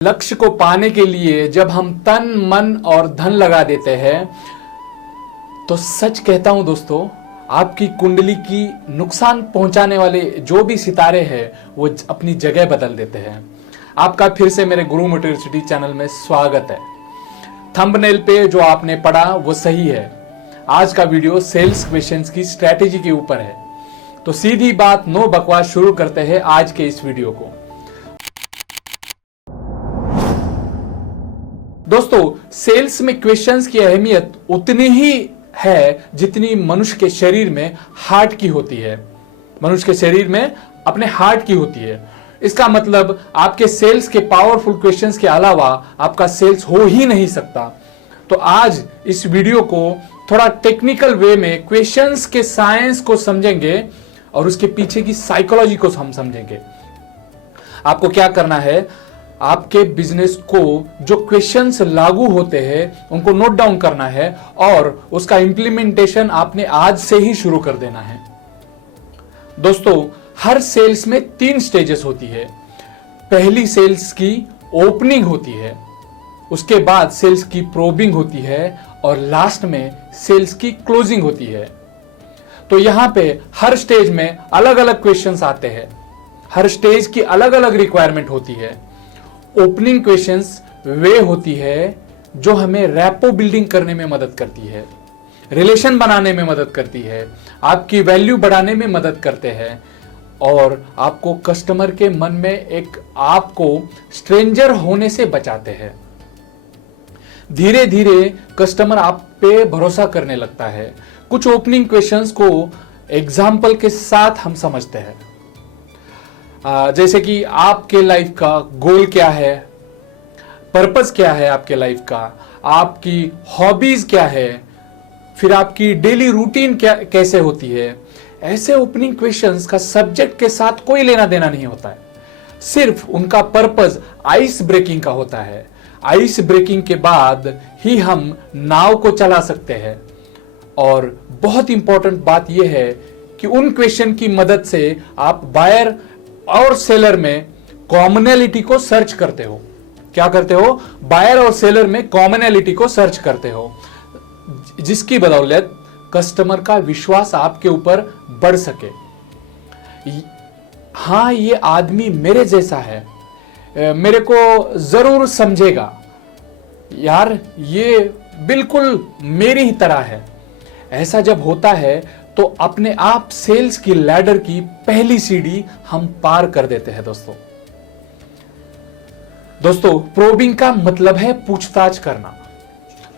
लक्ष्य को पाने के लिए जब हम तन मन और धन लगा देते हैं तो सच कहता हूं दोस्तों, आपकी कुंडली की नुकसान पहुंचाने वाले जो भी सितारे हैं वो अपनी जगह बदल देते हैं। आपका फिर से मेरे गुरु मोटिवेशन चैनल में स्वागत है। थंबनेल पे जो आपने पढ़ा वो सही है। आज का वीडियो सेल्स क्वेश्चंस की स्ट्रेटेजी के ऊपर है। तो सीधी बात, नो बकवास, शुरू करते हैं आज के इस वीडियो को। दोस्तों, सेल्स में क्वेश्चंस की अहमियत उतनी ही है जितनी मनुष्य के शरीर में हार्ट की होती है। मनुष्य के शरीर में अपने हार्ट की होती है। इसका मतलब आपके सेल्स के पावरफुल क्वेश्चंस के अलावा आपका सेल्स हो ही नहीं सकता। तो आज इस वीडियो को थोड़ा टेक्निकल वे में क्वेश्चंस के साइंस को समझेंगे और उसके पीछे की साइकोलॉजी को हम समझेंगे। आपको क्या करना है, आपके बिजनेस को जो क्वेश्चंस लागू होते हैं उनको नोट डाउन करना है और उसका इंप्लीमेंटेशन आपने आज से ही शुरू कर देना है। दोस्तों, हर सेल्स में 3 स्टेजेस होती है। पहली सेल्स की ओपनिंग होती है, उसके बाद सेल्स की प्रोबिंग होती है और लास्ट में सेल्स की क्लोजिंग होती है। तो यहां पे हर स्टेज में अलग अलग क्वेश्चंस आते हैं, हर स्टेज की अलग अलग रिक्वायरमेंट होती है। ओपनिंग क्वेश्चंस वे होती है जो हमें रैपो बिल्डिंग करने में मदद करती है, रिलेशन बनाने में मदद करती है, आपकी वैल्यू बढ़ाने में मदद करते हैं और आपको कस्टमर के मन में एक आपको स्ट्रेंजर होने से बचाते हैं। धीरे धीरे कस्टमर आप पे भरोसा करने लगता है। कुछ ओपनिंग क्वेश्चंस को एग्जाम्पल के साथ हम समझते हैं। जैसे कि आपके लाइफ का गोल क्या है, पर्पस क्या है आपके लाइफ का, आपकी हॉबीज क्या है, फिर आपकी डेली रूटीन क्या कैसे होती है। ऐसे ओपनिंग क्वेश्चंस का सब्जेक्ट के साथ कोई लेना देना नहीं होता है, सिर्फ उनका पर्पस आइस ब्रेकिंग का होता है। आइस ब्रेकिंग के बाद ही हम नाव को चला सकते हैं। और बहुत इंपॉर्टेंट बात यह है कि उन क्वेश्चन की मदद से आप बायर और सेलर में कॉमनैलिटी को सर्च करते हो। क्या करते हो? बायर और सेलर में कॉमनैलिटी को सर्च करते हो, जिसकी बदौलत कस्टमर का विश्वास आपके ऊपर बढ़ सके। हां, ये आदमी मेरे जैसा है, मेरे को जरूर समझेगा, यार ये बिल्कुल मेरी ही तरह है। ऐसा जब होता है तो अपने आप सेल्स की लैडर की पहली सीढ़ी हम पार कर देते हैं। दोस्तों, प्रोबिंग का मतलब है पूछताछ करना।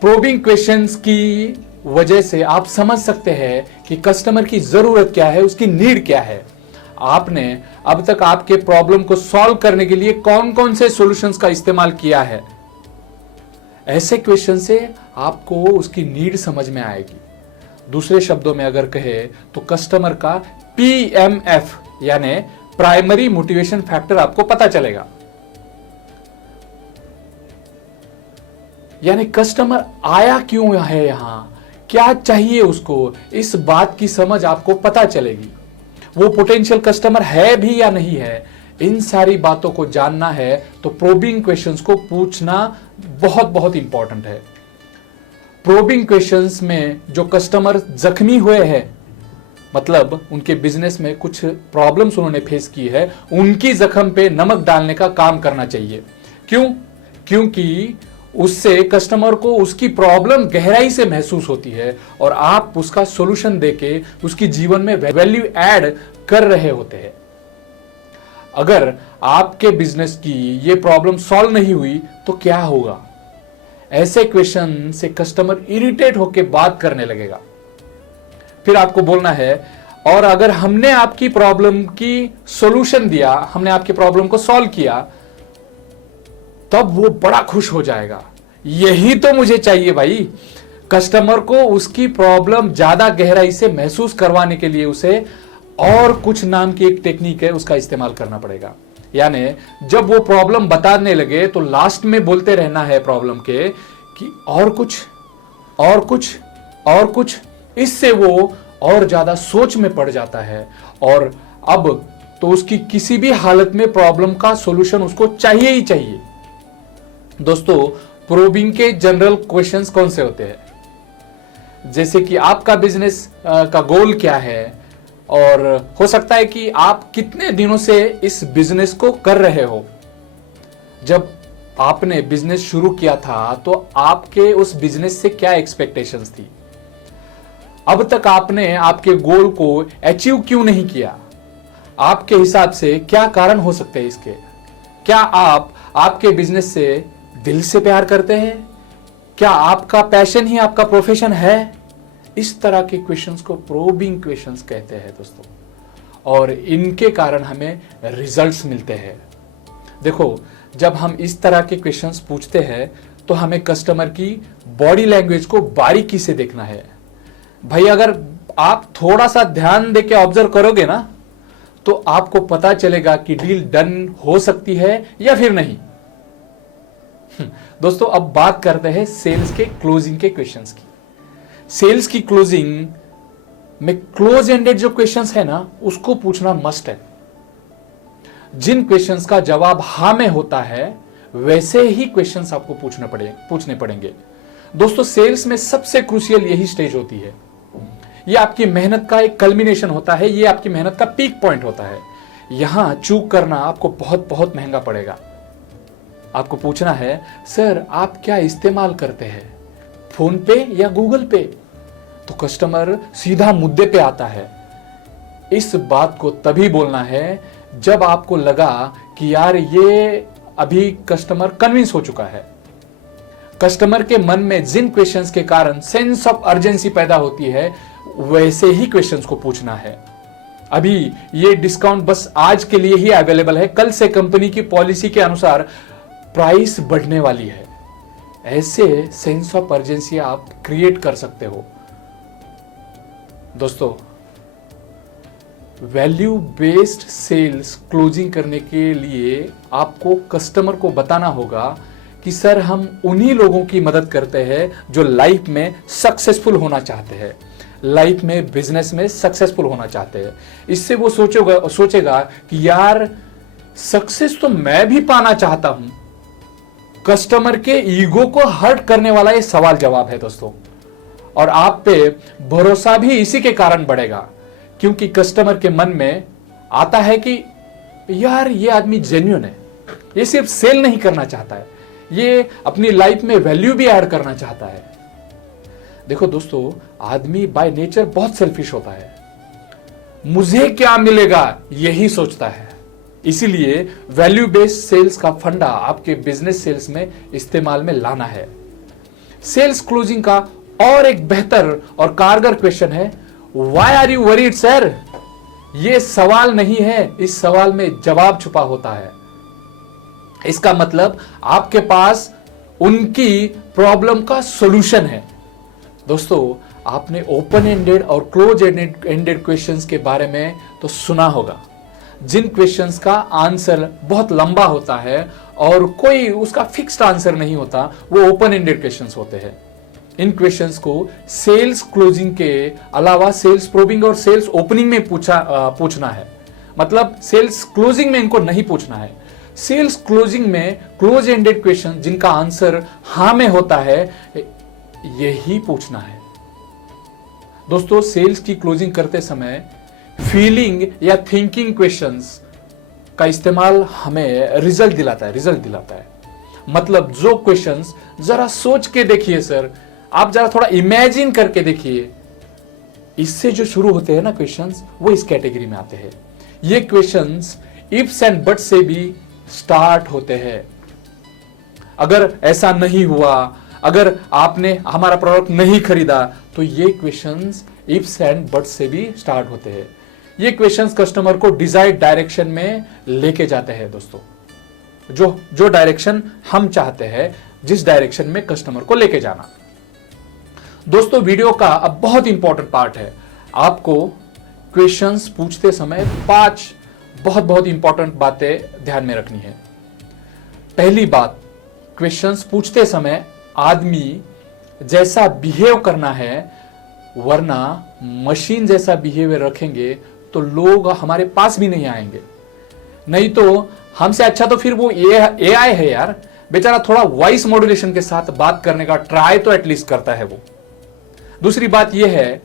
प्रोबिंग क्वेश्चंस की वजह से आप समझ सकते हैं कि कस्टमर की जरूरत क्या है, उसकी नीड क्या है। आपने अब तक आपके प्रॉब्लम को सॉल्व करने के लिए कौन कौन से सॉल्यूशंस का इस्तेमाल किया है। ऐसे क्वेश्चन से आपको उसकी नीड समझ में आएगी। दूसरे शब्दों में अगर कहे तो कस्टमर का PMF यानी प्राइमरी मोटिवेशन फैक्टर आपको पता चलेगा। यानी कस्टमर आया क्यों है, यहां क्या चाहिए उसको, इस बात की समझ आपको पता चलेगी। वो पोटेंशियल कस्टमर है भी या नहीं है, इन सारी बातों को जानना है तो प्रोबिंग क्वेश्चंस को पूछना बहुत बहुत इंपॉर्टेंट है। प्रोबिंग क्वेश्चंस में जो कस्टमर जख्मी हुए हैं, मतलब उनके बिजनेस में कुछ प्रॉब्लम्स उन्होंने फेस की है, उनकी जख्म पे नमक डालने का काम करना चाहिए। क्यों? क्योंकि उससे कस्टमर को उसकी प्रॉब्लम गहराई से महसूस होती है और आप उसका सॉल्यूशन देके उसकी जीवन में वैल्यू ऐड कर रहे होते हैं। अगर आपके बिजनेस की ये प्रॉब्लम सॉल्व नहीं हुई तो क्या होगा? ऐसे क्वेश्चन से कस्टमर इरिटेट होकर बात करने लगेगा। फिर आपको बोलना है, और अगर हमने आपकी प्रॉब्लम की सॉल्यूशन दिया, हमने आपकी प्रॉब्लम को सॉल्व किया, तब वो बड़ा खुश हो जाएगा। यही तो मुझे चाहिए भाई। कस्टमर को उसकी प्रॉब्लम ज्यादा गहराई से महसूस करवाने के लिए उसे और कुछ नाम की एक टेक्निक है, उसका इस्तेमाल करना पड़ेगा। यानी जब वो प्रॉब्लम बताने लगे तो लास्ट में बोलते रहना है प्रॉब्लम के कि और कुछ और कुछ और कुछ। इससे वो और ज्यादा सोच में पड़ जाता है और अब तो उसकी किसी भी हालत में प्रॉब्लम का सॉल्यूशन उसको चाहिए ही चाहिए। दोस्तों, प्रोबिंग के जनरल क्वेश्चंस कौन से होते हैं? जैसे कि आपका बिजनेस का गोल क्या है, और हो सकता है कि आप कितने दिनों से इस बिजनेस को कर रहे हो। जब आपने बिजनेस शुरू किया था तो आपके उस बिजनेस से क्या एक्सपेक्टेशंस थी? अब तक आपने आपके गोल को अचीव क्यों नहीं किया? आपके हिसाब से क्या कारण हो सकते हैं इसके? क्या आप आपके बिजनेस से दिल से प्यार करते हैं? क्या आपका पैशन ही आपका प्रोफेशन है? इस तरह के क्वेश्चंस को प्रोबिंग क्वेश्चंस कहते हैं दोस्तों, और इनके कारण हमें रिजल्ट्स मिलते हैं। देखो, जब हम इस तरह के क्वेश्चंस पूछते हैं तो हमें कस्टमर की बॉडी लैंग्वेज को बारीकी से देखना है। भाई, अगर आप थोड़ा सा ध्यान देके ऑब्जर्व करोगे ना, तो आपको पता चलेगा कि डील डन हो सकती है या फिर नहीं। दोस्तों, अब बात करते हैं सेल्स के क्लोजिंग के क्वेश्चंस की। सेल्स की क्लोजिंग में क्लोज एंडेड जो क्वेश्चंस है ना, उसको पूछना मस्ट है। जिन क्वेश्चंस का जवाब हां में होता है वैसे ही क्वेश्चंस आपको पूछने पड़ेंगे। दोस्तों, सेल्स में सबसे क्रूशियल यही स्टेज होती है। यह आपकी मेहनत का एक कल्मिनेशन होता है, यह आपकी मेहनत का पीक पॉइंट होता है। यहां चूक करना आपको बहुत बहुत महंगा पड़ेगा। आपको पूछना है, सर आप क्या इस्तेमाल करते हैं, फोन पे या गूगल पे? तो कस्टमर सीधा मुद्दे पे आता है। इस बात को तभी बोलना है जब आपको लगा कि यार ये अभी कस्टमर कन्विंस हो चुका है। कस्टमर के मन में जिन क्वेश्चंस के कारण सेंस ऑफ अर्जेंसी पैदा होती है, वैसे ही क्वेश्चंस को पूछना है। अभी ये डिस्काउंट बस आज के लिए ही अवेलेबल है, कल से कंपनी की पॉलिसी के अनुसार प्राइस बढ़ने वाली है। ऐसे सेंस ऑफ अर्जेंसी आप क्रिएट कर सकते हो। दोस्तों, वैल्यू बेस्ड सेल्स क्लोजिंग करने के लिए आपको कस्टमर को बताना होगा कि सर हम उन्हीं लोगों की मदद करते हैं जो लाइफ में सक्सेसफुल होना चाहते हैं, लाइफ में बिजनेस में सक्सेसफुल होना चाहते हैं। इससे वो सोचेगा कि यार सक्सेस तो मैं भी पाना चाहता हूं। कस्टमर के ईगो को हर्ट करने वाला ये सवाल जवाब है दोस्तों, और आप पे भरोसा भी इसी के कारण बढ़ेगा, क्योंकि कस्टमर के मन में आता है कि यार ये आदमी जेन्युइन है, ये सिर्फ सेल नहीं करना चाहता है, ये अपनी लाइफ में वैल्यू भी ऐड करना चाहता है। देखो दोस्तों, आदमी बाय नेचर बहुत सेल्फिश होता है, मुझे क्या मिलेगा यही सोचता है। इसीलिए वैल्यू बेस्ड सेल्स का फंडा आपके बिजनेस सेल्स में इस्तेमाल में लाना है। सेल्स क्लोजिंग का और एक बेहतर और कारगर क्वेश्चन है, why are you worried sir? यह सवाल नहीं है, इस सवाल में जवाब छुपा होता है। इसका मतलब आपके पास उनकी प्रॉब्लम का सॉल्यूशन है। दोस्तों, आपने ओपन एंडेड और क्लोज एंडेड क्वेश्चंस के बारे में तो सुना होगा, जिन क्वेश्चंस का आंसर बहुत लंबा होता है और कोई उसका फिक्स्ड आंसर नहीं होता, वो ओपन एंडेड क्वेश्चंस होते हैं। इन क्वेश्चंस को सेल्स क्लोजिंग के अलावा सेल्स प्रोबिंग और सेल्स ओपनिंग में पूछना है। मतलब सेल्स क्लोजिंग में इनको नहीं पूछना है। सेल्स क्लोजिंग में क्लोज एंडेड क्वेश्चन जिनका आंसर हां में होता है, यही पूछना है। दोस्तों, सेल्स की क्लोजिंग करते समय फीलिंग या थिंकिंग क्वेश्चंस का इस्तेमाल हमें रिजल्ट दिलाता है। मतलब जो क्वेश्चंस जरा सोच के देखिए सर, आप जरा थोड़ा इमेजिन करके देखिए, इससे जो शुरू होते हैं ना क्वेश्चंस, वो इस कैटेगरी में आते हैं। ये क्वेश्चंस इफ्स एंड बट्स से भी स्टार्ट होते हैं। अगर ऐसा नहीं हुआ, अगर आपने हमारा प्रोडक्ट नहीं खरीदा, तो ये क्वेश्चंस इफ्स एंड बट्स से भी स्टार्ट होते हैं। ये क्वेश्चंस कस्टमर को डिजायर्ड डायरेक्शन में लेके जाते हैं दोस्तों। जो डायरेक्शन हम चाहते हैं, जिस डायरेक्शन में कस्टमर को लेके जाना। दोस्तों, वीडियो का अब बहुत इंपॉर्टेंट पार्ट है। आपको क्वेश्चंस पूछते समय 5 बहुत इंपॉर्टेंट बातें ध्यान में रखनी है। पहली बात, क्वेश्चंस पूछते समय आदमी जैसा बिहेव करना है, वरना मशीन जैसा बिहेवियर रखेंगे तो लोग हमारे पास भी नहीं आएंगे। नहीं तो हमसे अच्छा तो फिर वो एआई है यार, बेचारा थोड़ा वॉइस मॉड्यूलेशन के साथ बात करने का ट्राई तो एटलीस्ट करता है वो। दूसरी बात यह है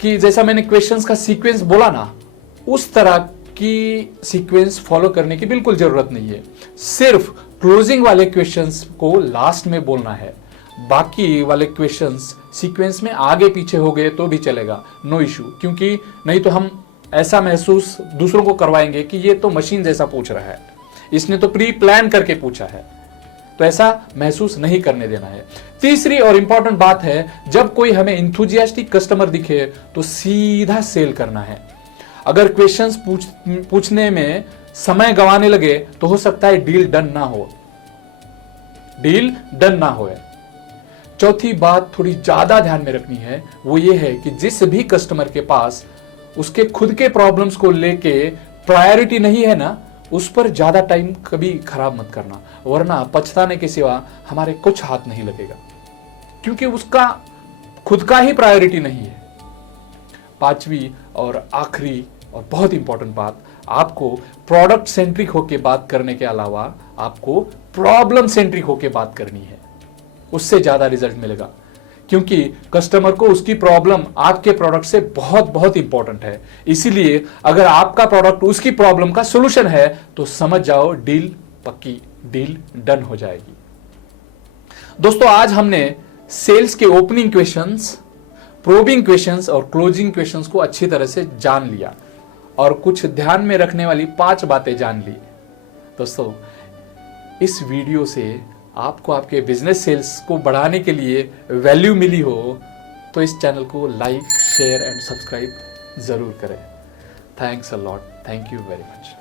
कि जैसा मैंने क्वेश्चंस का सीक्वेंस बोला ना, उस तरह की सीक्वेंस फॉलो करने की बिल्कुल जरूरत नहीं है। सिर्फ क्लोजिंग वाले क्वेश्चंस को लास्ट में बोलना है, बाकी वाले क्वेश्चंस सीक्वेंस में आगे पीछे हो गए तो भी चलेगा, नो इशू। क्योंकि नहीं तो हम ऐसा महसूस दूसरों को करवाएंगे कि ये तो मशीन जैसा पूछ रहा है, इसने तो प्री प्लान करके पूछा है, तो ऐसा महसूस नहीं करने देना है। तीसरी और इंपॉर्टेंट बात है, जब कोई हमें इंथुजियास्टिक कस्टमर दिखे तो सीधा सेल करना है। अगर क्वेश्चंस पूछने में समय गंवाने लगे तो हो सकता है डील डन ना हो। चौथी बात थोड़ी ज्यादा ध्यान में रखनी है, वो ये है कि जिस भी कस्टमर के पास उसके खुद के प्रॉब्लम्स को लेके प्रायोरिटी नहीं है ना, उस पर ज्यादा टाइम कभी खराब मत करना, वरना पछताने के सिवा हमारे कुछ हाथ नहीं लगेगा, क्योंकि उसका खुद का ही प्रायोरिटी नहीं है। पांचवी और आखिरी और बहुत इंपॉर्टेंट बात, आपको प्रोडक्ट सेंट्रिक होकर बात करने के अलावा आपको प्रॉब्लम सेंट्रिक होकर बात करनी है, उससे ज्यादा रिजल्ट मिलेगा। क्योंकि कस्टमर को उसकी प्रॉब्लम आपके प्रोडक्ट से बहुत बहुत इंपॉर्टेंट है। इसीलिए अगर आपका प्रोडक्ट उसकी प्रॉब्लम का सॉल्यूशन है तो समझ जाओ डील पक्की, डील डन हो जाएगी। दोस्तों, आज हमने सेल्स के ओपनिंग क्वेश्चंस, प्रोबिंग क्वेश्चंस और क्लोजिंग क्वेश्चंस को अच्छी तरह से जान लिया और कुछ ध्यान में रखने वाली 5 बातें जान ली। दोस्तों, इस वीडियो से आपको आपके बिजनेस सेल्स को बढ़ाने के लिए वैल्यू मिली हो तो इस चैनल को लाइक, शेयर एंड सब्सक्राइब जरूर करें। Thanks a lot, thank you very much.